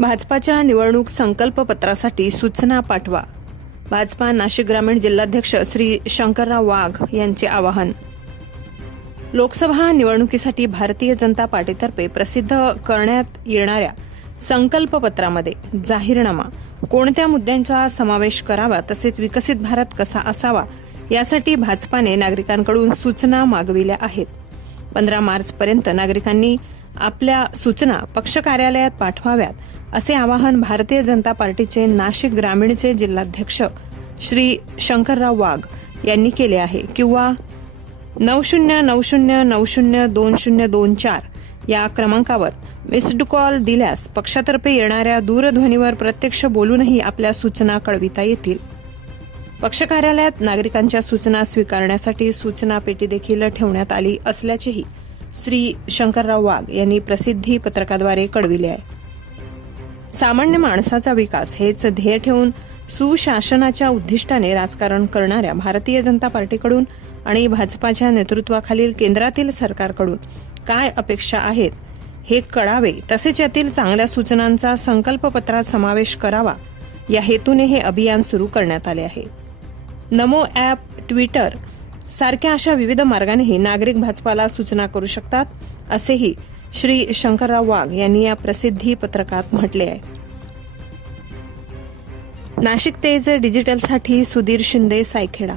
भाजपाच्या निवडणूक संकल्प पत्रासाठी सूचना पाठवा. भाजपा नाशिक ग्रामीण जिल्हाध्यक्ष श्री शंकरराव वाघ यांचे आवाहन. लोकसभा निवडणुकीसाठी भारतीय जनता पार्टीतर्फे प्रसिद्ध करण्यात येणाऱ्या संकल्प पत्रामध्ये जाहीरनामा. कोणत्या मुद्द्यांचा समावेश करावा तसेच विकसित भारत कसा असावा यासाठी भाजपाने नागरिकांकडून सूचना मागविल्या आहेत. पंधरा मार्चपर्यंत नागरिकांनी आपल्या सूचना पक्ष कार्यालयात पाठवाव्यात असे आवाहन भारतीय जनता पार्टीचे नाशिक ग्रामीणचे जिल्हाध्यक्ष श्री शंकरराव वाघ यांनी केले आहे. किंवा नऊ शून्य नऊ शून्य नऊ शून्य दोन शून्य दोन चार या क्रमांकावर मिस्ड कॉल दिल्यास पक्षातर्फे येणाऱ्या दूरध्वनीवर प्रत्यक्ष बोलूनही आपल्या सूचना कळविता येतील. पक्ष कार्यालयात नागरिकांच्या सूचना स्वीकारण्यासाठी सूचना पेटी देखील ठेवण्यात आली असल्याचेही श्री शंकरराव वाघ यांनी प्रसिद्धी पत्रकाद्वारे कळविले आहे. सामान्य माणसाचा विकास हेच ध्येय ठेवून सुशासनाच्या उद्दिष्टाने राजकारण करणाऱ्या भारतीय जनता पार्टीकडून आणि भाजपाच्या नेतृत्वाखालील केंद्रातील सरकारकडून काय अपेक्षा आहेत हे कळावे तसेच यातील चांगल्या सूचनांचा संकल्पपत्रात समावेश करावा या हेतूने हे अभियान सुरू करण्यात आले आहे. नमो ॲप ट्विटर सारख्या अशा विविध मार्गानेही नागरिक भाजपाला सूचना करू शकतात असेही श्री शंकरराव वाघ यांनी या प्रसिद्धी पत्रकात म्हटले आहे. नाशिक तेज डिजिटलसाठी सुधीर शिंदे सायखेडा